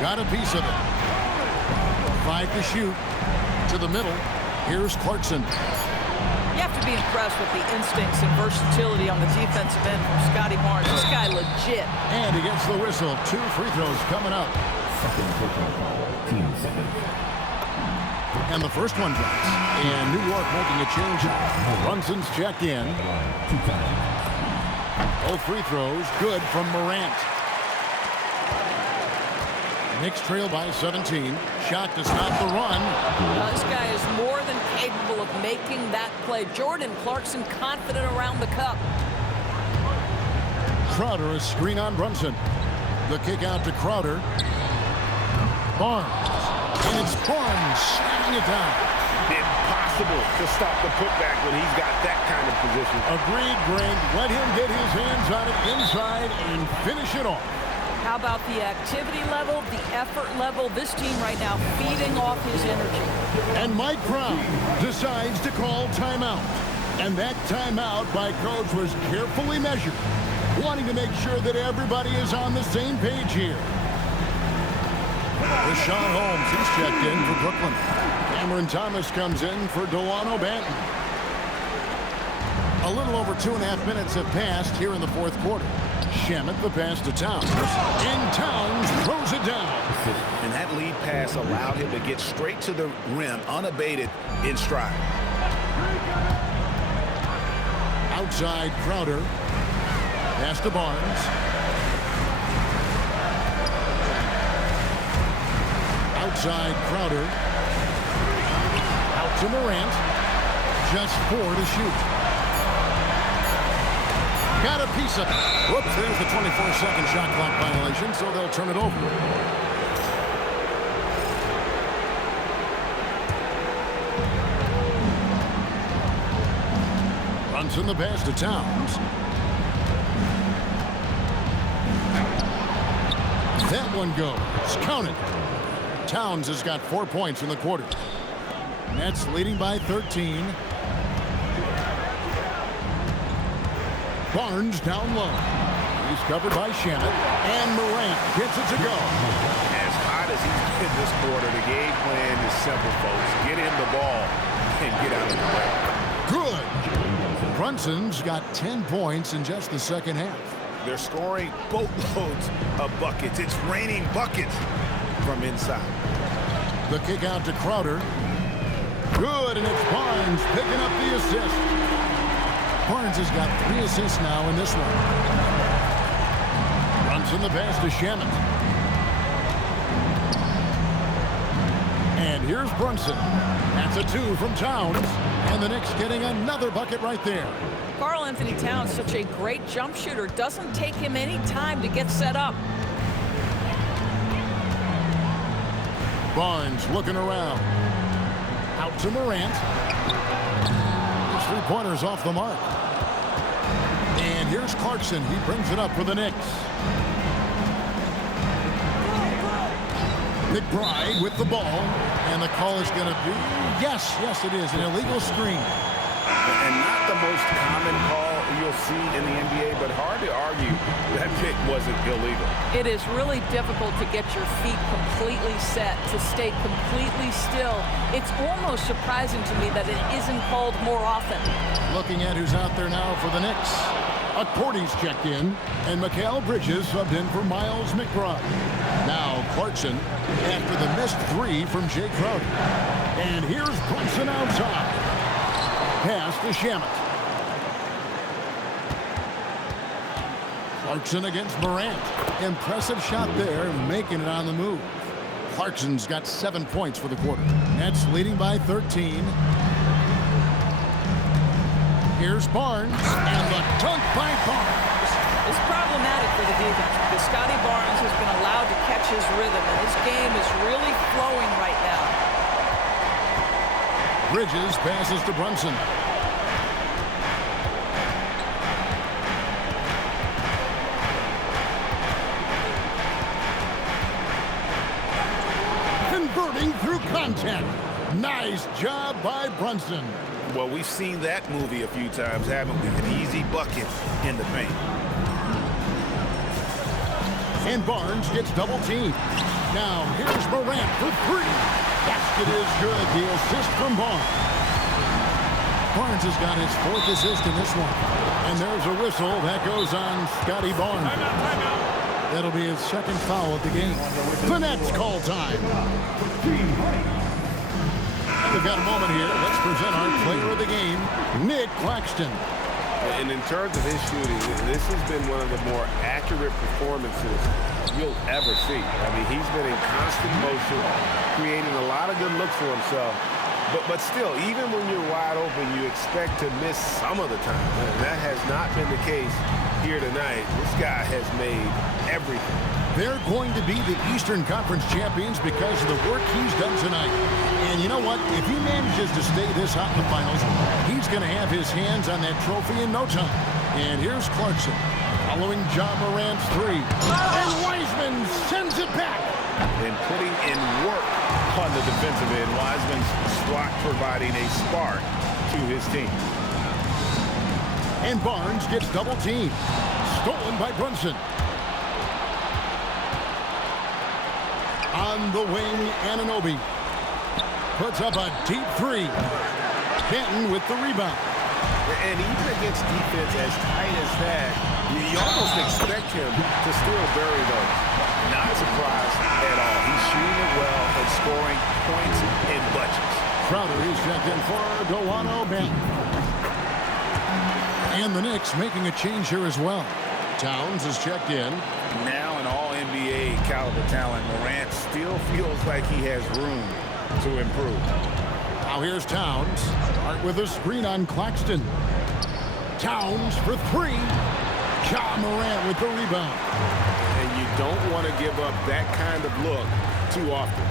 Got a piece of it. 5 to shoot. To the middle. Here's Clarkson. You have to be impressed with the instincts and versatility on the defensive end from Scotty Barnes. This guy legit. And he gets the whistle. 2 free throws coming up. And the first one drops. And New York making a change. Brunson's checked in. Both free throws good from Morant. Knicks trail by 17. Shot to stop the run. This guy is more than capable of making that play. Jordan Clarkson confident around the cup. Crowder, a screen on Brunson. The kick out to Crowder. Barnes. And it's Barnes slamming it down. Impossible to stop the putback when he's got that kind of position. Agreed, Greg. Let him get his hands on it inside and finish it off. How about the activity level, the effort level? This team right now feeding off his energy. And Mike Brown decides to call timeout. And that timeout by coach was carefully measured, wanting to make sure that everybody is on the same page here. Rashawn Holmes, he's checked in for Brooklyn. Cameron Thomas comes in for Delano Banton. A little over 2.5 minutes have passed here in the fourth quarter. Shamet the pass to Towns. And Towns throws it down. And that lead pass allowed him to get straight to the rim unabated in stride. Outside Crowder. Pass to Barnes. Outside Crowder. Out to Morant. Just 4 to shoot. Got a piece of it. Whoops, there's the 24-second shot clock violation, so they'll turn it over. Brunson the pass to Towns. That one goes. Counted. Towns has got 4 points in the quarter. Nets leading by 13. Barnes down low. He's covered by Shamet. And Morant gets it to go. As hot as he's been this quarter, the game plan is simple, folks. Get him the ball and get out of the way. Good. Brunson's got 10 points in just the second half. They're scoring boatloads of buckets. It's raining buckets from inside. The kick out to Crowder. Good, and it's Barnes picking up the assist. Barnes has got 3 assists now in this one. Brunson the pass to Shamet. And here's Brunson. That's a 2 from Towns. And the Knicks getting another bucket right there. Karl-Anthony Towns, such a great jump shooter. Doesn't take him any time to get set up. Barnes looking around. Out to Morant. His 3-pointers off the mark. And here's Clarkson. He brings it up for the Knicks. McBride with the ball. And the call is going to be, yes, it is, an illegal screen. And not the most common call you'll see in the NBA, but hard to argue that pick wasn't illegal. It is really difficult to get your feet completely set, to stay completely still. It's almost surprising to me that it isn't called more often. Looking at who's out there now for the Knicks. Accordy's checked in, and Mikal Bridges subbed in for Miles McBride. Now Clarkson after the missed 3 from Jay Crowder. And here's Brunson outside. Pass to Shamet. Clarkson against Morant. Impressive shot there, making it on the move. Clarkson's got 7 points for the quarter. Nets leading by 13. Here's Barnes, and the dunk by Barnes. It's problematic for the defense because Scotty Barnes has been allowed to catch his rhythm, and his game is really flowing right now. Bridges passes to Brunson. Converting through contact. Nice job by Brunson. Well, we've seen that movie a few times, haven't we? An easy bucket in the paint. And Barnes gets double teamed. Now, here's Morant for three. Basket is good. The assist from Barnes. Barnes has got his fourth assist in this one. And there's a whistle. That goes on Scotty Barnes. That'll be his second foul of the game. The Nets call time. We've got a moment here. Let's present our player of the game, Nick Claxton. And in terms of his shooting, this has been one of the more accurate performances you'll ever see. I mean, he's been in constant motion, creating a lot of good looks for himself. But still, even when you're wide open, you expect to miss some of the time. And that has not been the case here tonight. This guy has made everything. They're going to be the Eastern Conference champions because of the work he's done tonight. And you know what? If he manages to stay this hot in the finals, he's going to have his hands on that trophy in no time. And here's Clarkson following John Morant's three. And Wiseman sends it back. And putting in work on the defensive end. Wiseman's swat providing a spark to his team. And Barnes gets double teamed. Stolen by Brunson. On the wing, Anunoby puts up a deep three. Denton with the rebound. And even against defense as tight as that, you almost expect him to still bury those. Not surprised at all. He's shooting it well and scoring points in bunches. Crowder is checked in for Delano Banton. And the Knicks making a change here as well. Towns is checked in. Now an all-NBA caliber talent, Morant still feels like he has room to improve. Now here's Towns. Start with a screen on Claxton. Towns for three. Ja Morant with the rebound. And you don't want to give up that kind of look too often.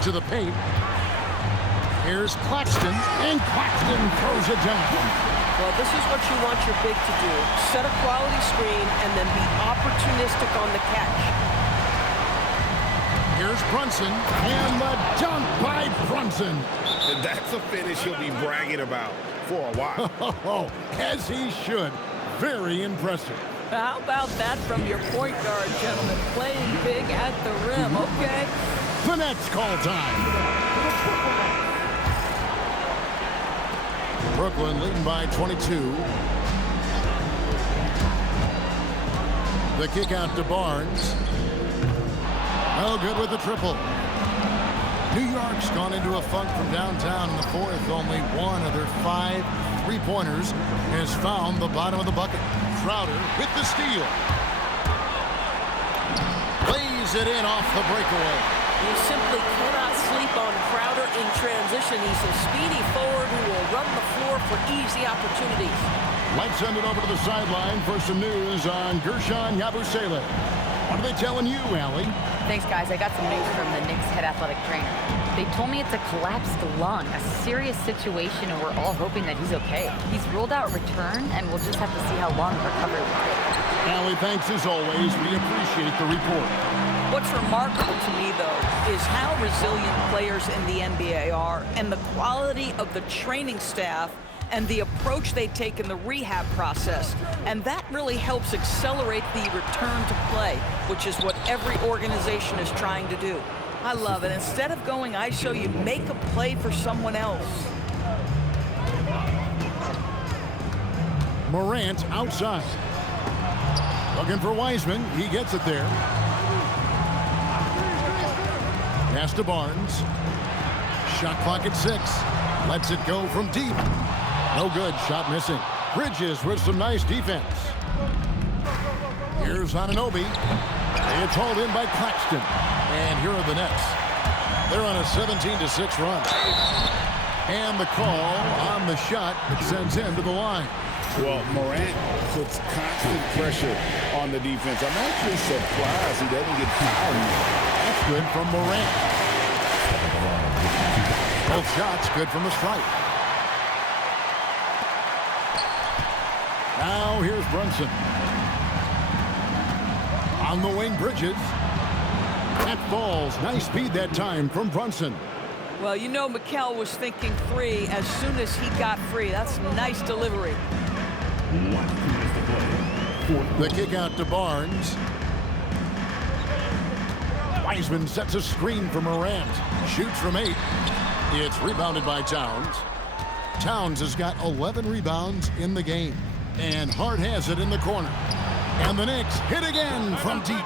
To the paint. Here's Claxton, and Claxton throws it down. Well, this is what you want your big to do. Set a quality screen and then be opportunistic on the catch. Here's Brunson, and the dunk by Brunson. And that's a finish he'll be bragging about for a while. As he should. Very impressive. How about that from your point guard, gentlemen? Playing big at the rim, okay? The Nets call time. Brooklyn leading by 22. The kick out to Barnes. No good with the triple. New York's gone into a funk from downtown in the fourth. Only one of their 5 3-pointers has found the bottom of the bucket. Crowder with the steal. Lays it in off the breakaway. You simply cannot sleep on Crowder in transition. He's a speedy forward who will run the floor for easy opportunities. Let's send it over to the sideline for some news on Gershon Yabusele. What are they telling you, Allie? Thanks, guys. I got some news from the Knicks head athletic trainer. They told me it's a collapsed lung, a serious situation, and we're all hoping that he's okay. He's ruled out return, and we'll just have to see how long the recovery will take. Allie, thanks as always. We appreciate the report. What's remarkable to me, though, is how resilient players in the NBA are and the quality of the training staff and the approach they take in the rehab process. And that really helps accelerate the return to play, which is what every organization is trying to do. I love it. Instead of going ISO, you make a play for someone else. Morant outside. Looking for Wiseman. He gets it there. Pass to Barnes. Shot clock at 6. Lets it go from deep. No good. Shot missing. Bridges with some nice defense. Here's Anunoby. It's hauled in by Claxton. And here are the Nets. They're on a 17-6 run. And the call on the shot that sends him to the line. Well, Morant puts constant pressure on the defense. I'm actually surprised he doesn't get fouled. That's good from Morant. Both shots good from the stripe. Now here's Brunson. On the wing, Bridges. That falls. Nice speed that time from Brunson. Well, you know Mikel was thinking 3 as soon as he got free. That's nice delivery. The kick out to Barnes. Wiseman sets a screen for Morant. Shoots from 8. It's rebounded by Towns. Towns has got 11 rebounds in the game. And Hart has it in the corner. And the Knicks hit again from deep.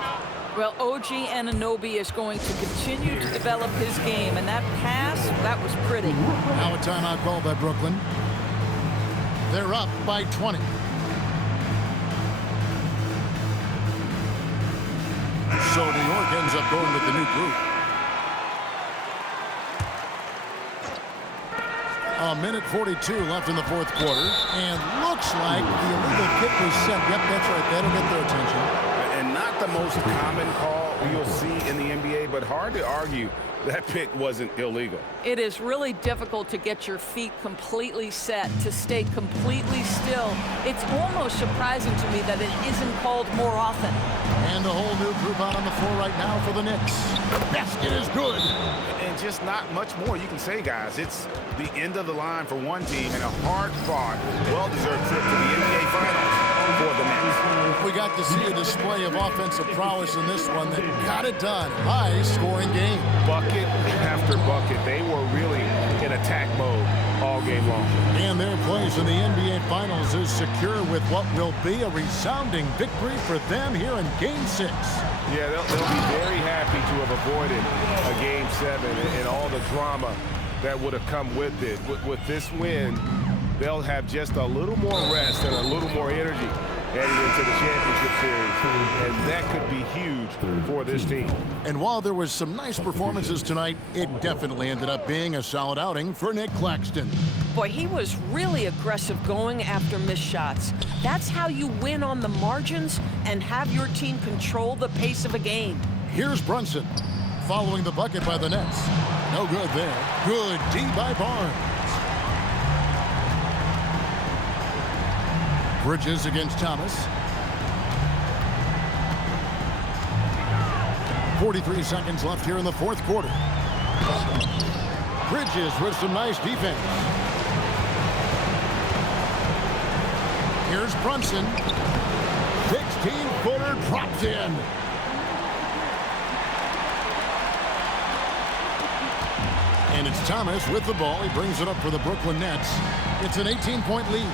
Well, OG Anunoby is going to continue to develop his game, and that pass, that was pretty. Now a timeout called by Brooklyn. They're up by 20. So New York ends up going with the new group. A minute 42 left in the fourth quarter, and looks like the illegal kick was set. Yep, that's right. That'll get their attention. And not the most common call you'll see in the NBA, but hard to argue that pick wasn't illegal. It is really difficult to get your feet completely set, to stay completely still. It's almost surprising to me that it isn't called more often. And a whole new group out on the floor right now for the Knicks. The basket is good. And just not much more you can say, guys. It's the end of the line for one team and a hard-fought, well-deserved trip to the NBA Finals for the Knicks. We got to see a display of offensive prowess in this one that got it done. High-scoring game. Bucket after bucket. They were really in attack mode all game long. And their place in the NBA Finals is secure with what will be a resounding victory for them here in Game 6. Yeah, they'll be very happy to have avoided a Game 7 and all the drama that would have come with it. With this win, they'll have just a little more rest and a little more energy heading into the championship series, and that could be huge for this team. And while there was some nice performances tonight, it definitely ended up being a solid outing for Nick Claxton. Boy, he was really aggressive going after missed shots. That's how you win on the margins and have your team control the pace of a game. Here's Brunson, following the bucket by the Nets. No good there. Good D by Barnes. Bridges against Thomas. 43 seconds left here in the fourth quarter. Bridges with some nice defense. Here's Brunson. 16-footer dropped in. And it's Thomas with the ball. He brings it up for the Brooklyn Nets. It's an 18-point lead.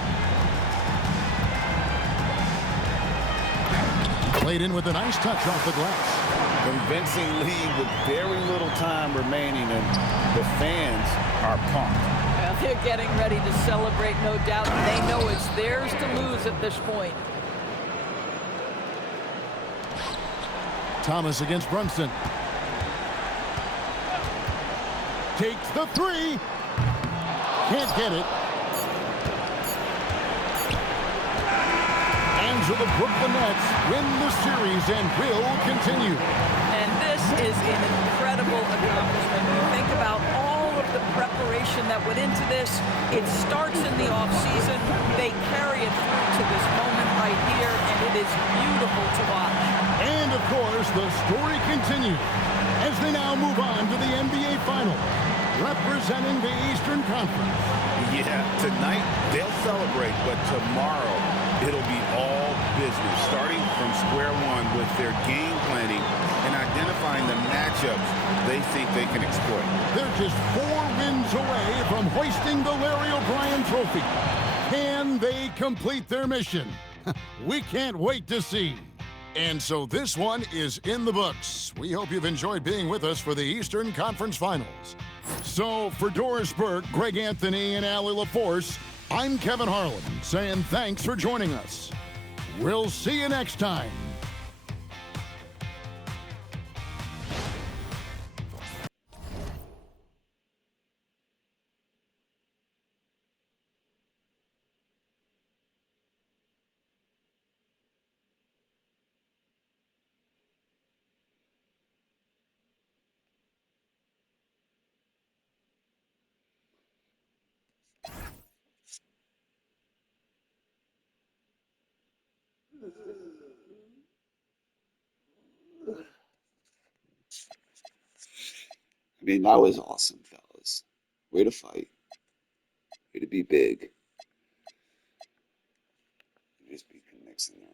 Played in with a nice touch off the glass. Convincing lead with very little time remaining, and the fans are pumped. Well, they're getting ready to celebrate, no doubt. They know it's theirs to lose at this point. Thomas against Brunson. Takes the three. Can't get it. And so the Brooklyn Nets win the series and will continue. And this is an incredible accomplishment. You think about all of the preparation that went into this. It starts in the offseason. They carry it through to this moment right here, and it is beautiful to watch. And, of course, the story continues as they now move on to the NBA Finals, representing the Eastern Conference. Yeah, tonight they'll celebrate, but tomorrow it'll be all business, starting from square one with their game planning and identifying the matchups they think they can exploit. They're just 4 wins away from hoisting the Larry O'Brien Trophy. Can they complete their mission? We can't wait to see. And so this one is in the books. We hope you've enjoyed being with us for the Eastern Conference Finals. So for Doris Burke, Greg Anthony, and Allie LaForce, I'm Kevin Harlan saying thanks for joining us. We'll see you next time. I mean, that was awesome, fellas. Way to fight. Way to be big. Just be Knicks in there.